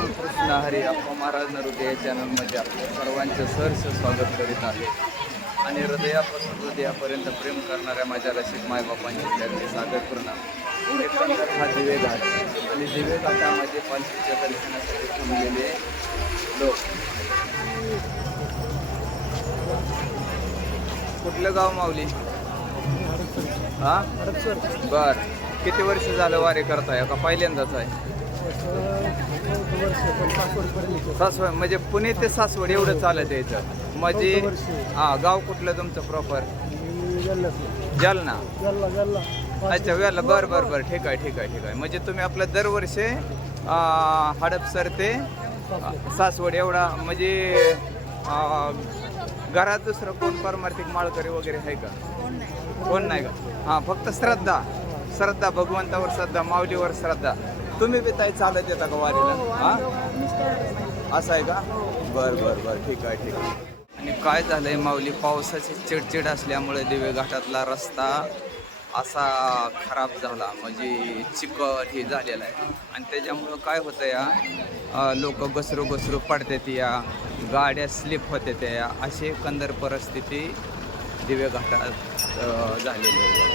रामकृष्ण हरी अप्पा महाराज नरुदे या चॅनलमध्ये आपल्या सर्वांचे सहर्ष स्वागत करीत आहे. आणि हृदयापासून हृदयापर्यंत प्रेम करणाऱ्या माझ्या रसिक मायबापांचे त्यांचे सादर प्रणाम. एकंदर हा दिवे घाट. आणि दिवे घाटामध्ये पंचवीसच्या दर्शनासाठी थांबलेले लोक. कुठलं गाव माऊली? हा? बर. किती वर्ष झालं वारे करताय? का पहिल्यांदाच आहे? सासवड म्हणजे पुणे ते सासवड एवढं चालत यायचं म्हणजे हा गाव कुठलं तुमचं प्रॉपर जालना. अच्छा वेळेला बरं बरं बरं. ठीक आहे ठीक आहे ठीक आहे. म्हणजे तुम्ही आपलं दरवर्षी अं, हडपसर ते सासवड एवढा म्हणजे घरात दुसरं कोण पारमार्थिक माळकरी वगैरे आहे का? कोण नाही का? हां फक्त श्रद्धा. श्रद्धा भगवंतावर श्रद्धा माऊलीवर श्रद्धा. तुम्ही बी ताई चालत येता का वारीला? हां असं आहे का? बर बर बर. ठीक आहे ठीक आहे. आणि काय झालंय माऊली पावसाची चिडचिड असल्यामुळे दिवे घाटातला रस्ता असा खराब झाला. म्हणजे चिकट हे झालेला आहे. आणि त्याच्यामुळं काय होतं या? लोक घसरू घसरू पडतात या. गाड्या स्लिप होते त्या. अशी एकंदर परिस्थिती दिवे घाटात झालेली आहे.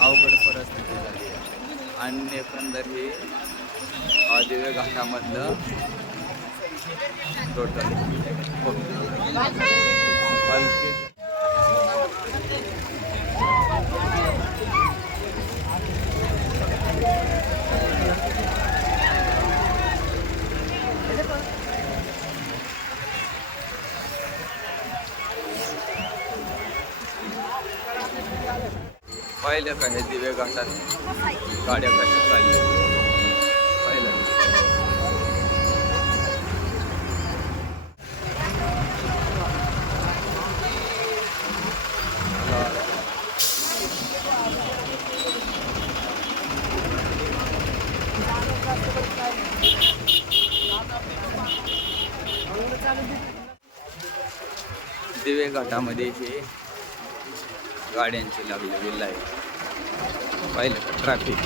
अवघड परिस्थिती झाली आणि एकंदर हे दिव्य घाटामधलं टोटल Thank you. पाहिलं का हे दिवे घाटात? गाड्या कशा चालल्या? पाहिलं दिवे घाटामध्ये हे गाड्यांची लागलेली लाइट पाहिलं का? ट्रॅफिक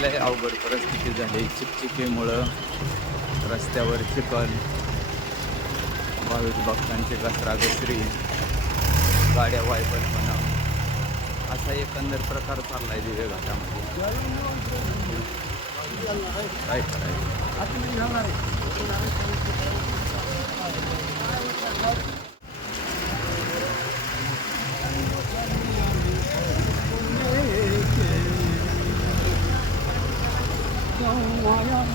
लय अवघड परिस्थिती झाली. चिकचिकीमुळं रस्त्यावर चिखल भाविक भक्तांची घसराघसरी गाड्या वायपटपणा असा एकंदर प्रकार चाललाय दिवे घाटामध्ये. काय करायचं? जय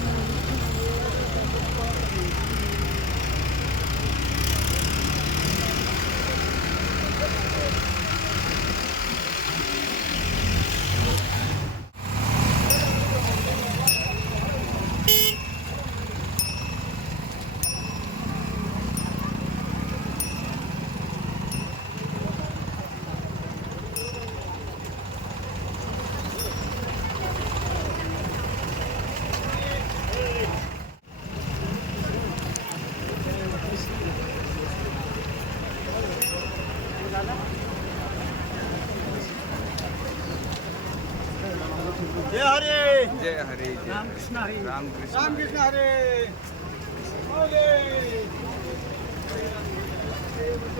जय हरे जय रामकृष्ण हरी.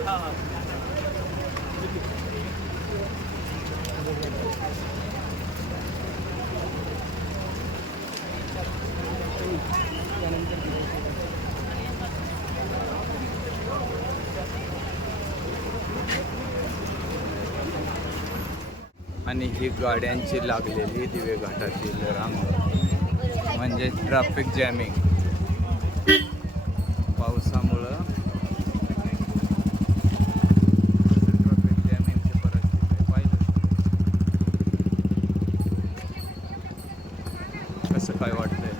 हा. आणि ही गाड्यांची लागलेली दिवे घाटातील रांग. म्हणजे ट्रॅफिक जॅमिंग पावसामुळं ट्रॅफिक जॅमिंगची परिस्थिती पाहिलं. कसं काय वाटतंय?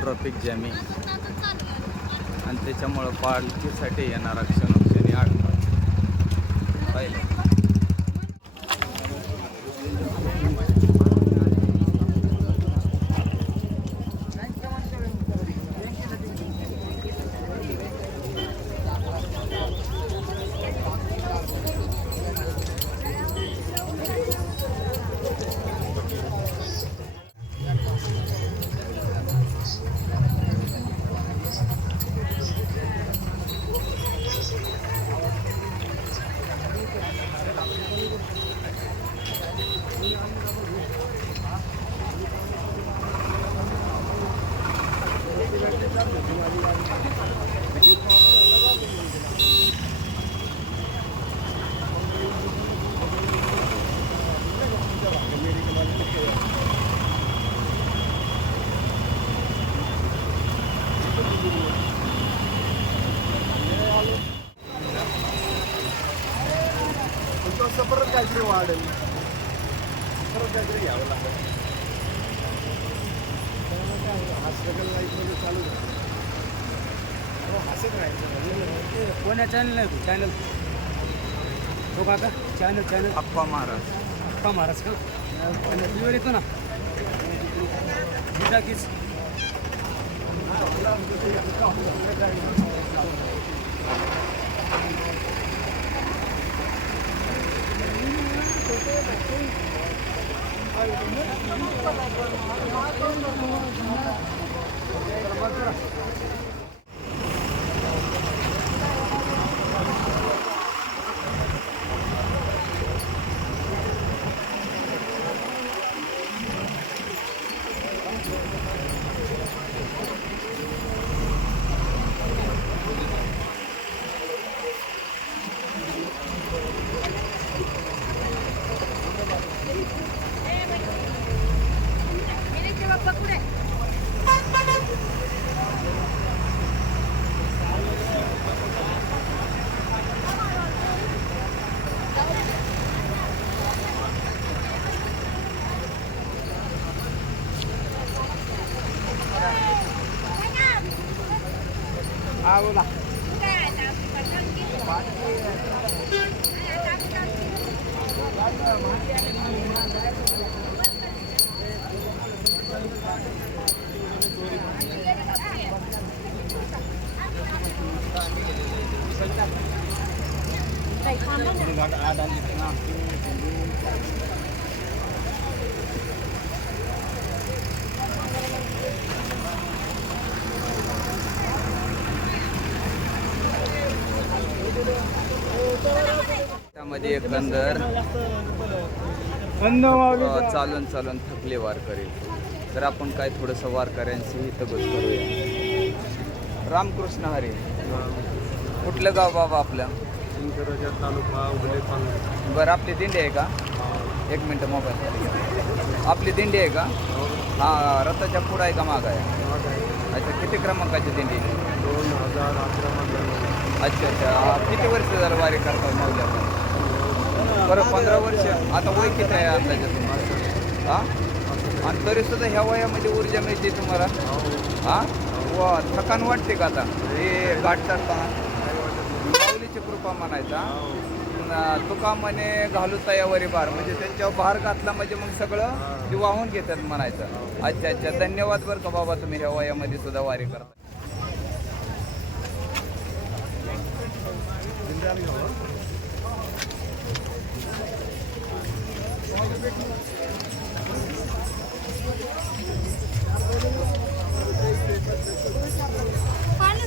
ट्रॅफिक जॅमिंग आणि त्याच्यामुळं पालखीसाठी येणारा क्षणक्षणी अडथळा पाहिलं? वाढेल. परत काहीतरी घ्यावं लागेल. हा स्ट्रगल लाईफमध्ये चालू झाला. हो, हसत राहायचं कोण्या चॅनल नाही तू? चॅनल तो काका चॅनल चॅनल अप्पा महाराज. अक्का महाराज का? टीव्हीवर येतो ना. त्यामध्ये एकंदर चालून चालून थकले वारकरी तर आपण काय थोडंसं वारकऱ्यांशी हितगुज करूया. रामकृष्ण हरी. कुठलं गाव बाबा आपलं? बरं आपली दिंडी आहे का? एक मिनटं मोबाईल आपली दिंडी आहे का? हा रथाच्या पुढं आहे का मागं आहे? अच्छा किती क्रमांकाची दिंडी दोन हजार अकरामध्ये अच्छा अच्छा. किती वर्ष झालं वारी करता माऊल्या बरं पंधरा वर्ष. आता वय किती आहे अंदाजे तुम्हाला हां? आणि तरी सुद्धा ह्या वयामध्ये ऊर्जा मिळते तुम्हाला? हा? वा थकान वाटते का आता? हे गाठ टाकताना माऊलीची कृपा म्हणायचा. तुका म्हणे घालू तयावरी भार म्हणजे त्यांच्यावर भार घातला म्हणजे मग सगळं ते वाहून घेतात म्हणायचं. अच्छा अच्छा. धन्यवाद बरं का बाबा तुम्ही ह्या वयामध्ये सुद्धा वारी करता. पाणी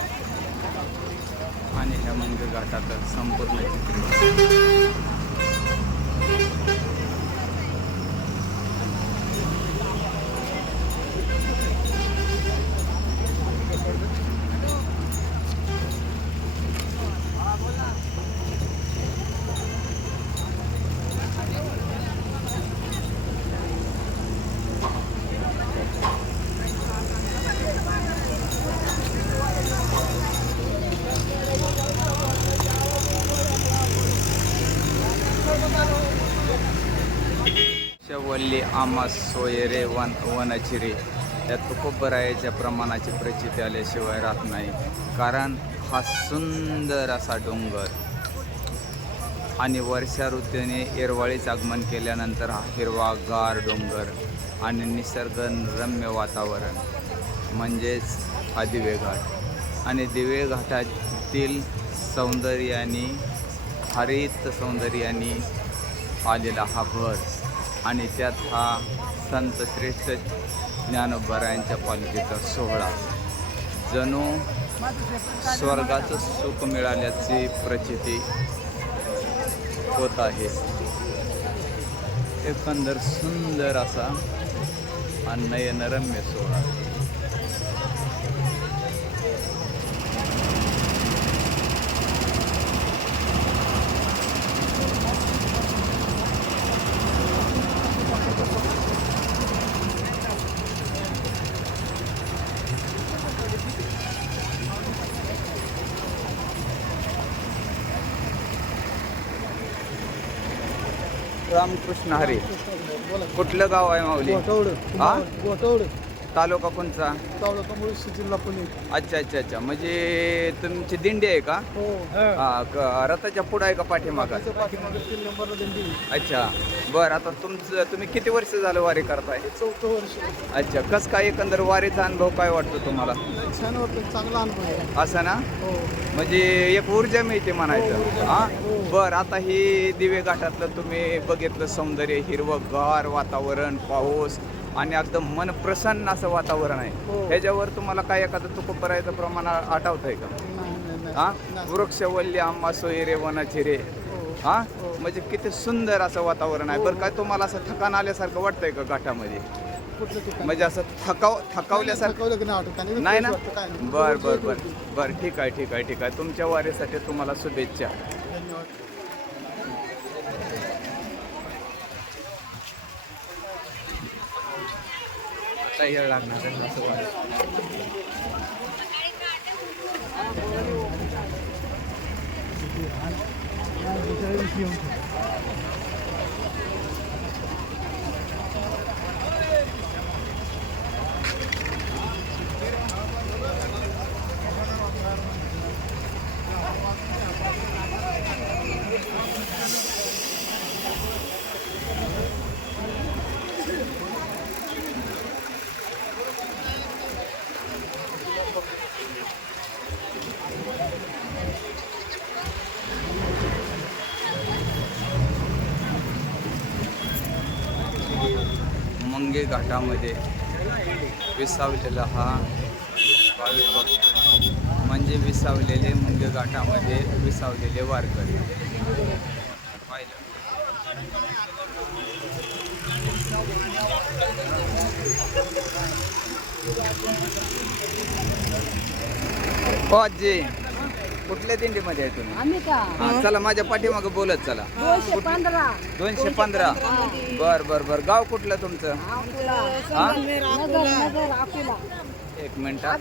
आणि ह्या मंग घाटात संपूर्ण चित्र शवल्ली आमास सोयरे वन वनचिरे या तुकोबरायाच्या प्रमाणाची प्रचिती आल्याशिवाय राहत नाही. कारण हा सुंदर असा डोंगर आणि वर्षा ऋतूने येरवाळीच आगमन केल्यानंतर हा हिरवागार डोंगर आणि निसर्गरम्य वातावरण म्हणजेच हा दिवे घाट. आणि दिवे घाटातील सौंदर्याने हरित सौंदर्याने आलेला हा भर आणि त्यात हा संत श्रेष्ठ ज्ञानोबरायांच्या पालिकेचा सोहळा. जणू स्वर्गाचं सुख मिळाल्याची प्रचिती होत आहे. एकंदर सुंदर असा हा नयनरम्य सोहळा. रामकृष्ण हरी. कुठलं गाव आहे माऊली? हा? तालुका कोणचा? तालुका मुळशी जिल्हा पुणे. अच्छा अच्छा अच्छा. म्हणजे तुमची दिंडी आहे का? हो. हा. क- रथाच्या पुढं आहे का पाठीमागं? त्याच्या पाठीमागे तीन नंबरला दिंडी अच्छा. बरं आता तुमचं तुम्ही किती वर्ष झालं वारी करताय? चौथं वर्ष. अच्छा कस काय एकंदर वारीचा अनुभव काय वाटतो तुम्हाला? छान वाटतं चांगला अनुभव आहे. असं ना? हो. म्हणजे एक ऊर्जा मिळते म्हणायचं. हा बर आता ही दिवे घाटातलं तुम्ही बघितलं सौंदर्य हिरवं गार वातावरण पाऊस. आणि एकदम मन प्रसन्न असं वातावरण आहे. हो. ह्याच्यावर तुम्हाला काय एखादं तुकोबरायचं प्रमाण आठवत आहे का हा. वृक्षवल्ली आंबा सोयरे वनाची रे हो. हा? हो. म्हणजे किती सुंदर असं वातावरण आहे. बरं काय तुम्हाला असं थकान आल्यासारखं वाटतंय का घाटामध्ये? म्हणजे असं थकाव थकावल्यासारखं? नाही ना. बर बर बर. बर ठीक आहे ठीक आहे ठीक आहे. तुमच्या वारीसाठी तुम्हाला शुभेच्छा. आता येळ लागणार आहे असं वाटतं. गंगे घाटामध्ये विसावलेला हा भाविक भक्त म्हणजे विसावलेले मुंगे घाटामध्ये विसावलेले वारकरी. पाहिलं कुठल्या दिंडीमध्ये आहे तुम्ही? आम्ही का? हा, चला माझ्या पाठीमागे बोलत चला. दोनशे पंधरा. दोनशे पंधरा. बर बर बर. गाव कुठलं तुमचं? हा? नगर नगर अकोला एक मिनिट हा.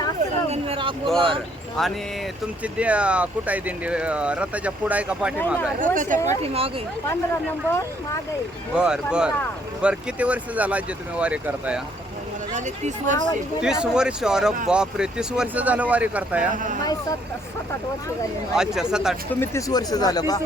आश्रम. बर. आणि तुमची दे- कुठं आहे दिंडी? अं, रथाच्या पुढं आहे का पाठीमाग आहे? पंधरा नंबर मागे. बर बर. बर किती वर्ष झालं आजी तुम्ही वारी करताय? तीस तीस वर्ष अरे बापरे तीस वर्ष झालं वारी करताय सात सात आठ वर्ष झाली अच्छा सात आठ. तुम्ही तीस वर्ष झालं का?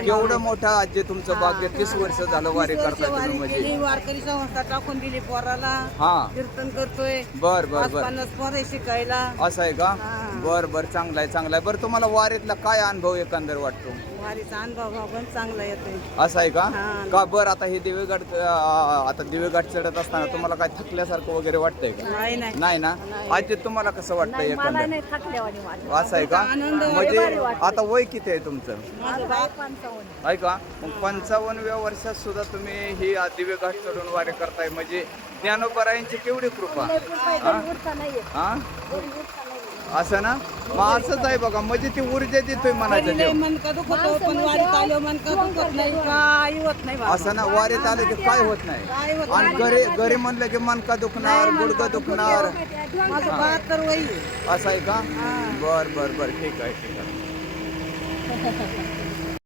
केवढं मोठं आजी तुमचं भाग्य तीस वर्ष झालं वारी करताय तुम्ही म्हणजे. वारकरी संस्था टाकून दिली पोराला. हा. कीर्तन करतोय. बर बर बर. पोरं शिकायला. असं आहे का? हा. बर बर चांगलं आहे चांगलं आहे बरं तुम्हाला वारीतला काय अनुभव एकंदर वाटतो? वारीचा अनुभव हा पण चांगला येतोय. असं आहे का. का बरं आता हे अं, आता दिवेघाट चढत असताना तुम्हाला काय थकल्यासारखं वगैरे वगैरे वाटतंय का? नाही नाही. नाही ना? आजी तुम्हाला कसं वाटतंय एकंदर? असं आहे का? म्हणजे. आता वय किती आहे तुमचं? माझं वय पंचावन्न. आहे का? मग पंचावन्नव्या वर्षात सुद्धा तुम्ही ही दिव्य घाट चढून वारी करताय. म्हणजे ज्ञानोबरायांची केवढी कृपा? हा? असं ना? मग असंच आहे बघा म्हणजे ती ऊर्जा देतोय म्हणायचं लय देव. मन का दुखत पण वारीत आलो मन का दुखत नाही. काही होत नाही बाबा. असं ना वारीत आले की काय होत काय नाही होत आणि घरी घरी म्हणलं की मनका दुखणार गुडघं दुखणार. माझं बहात्तर वय आहे. असं आहे का? बर बर बर. ठीक आहे ठीक आहे.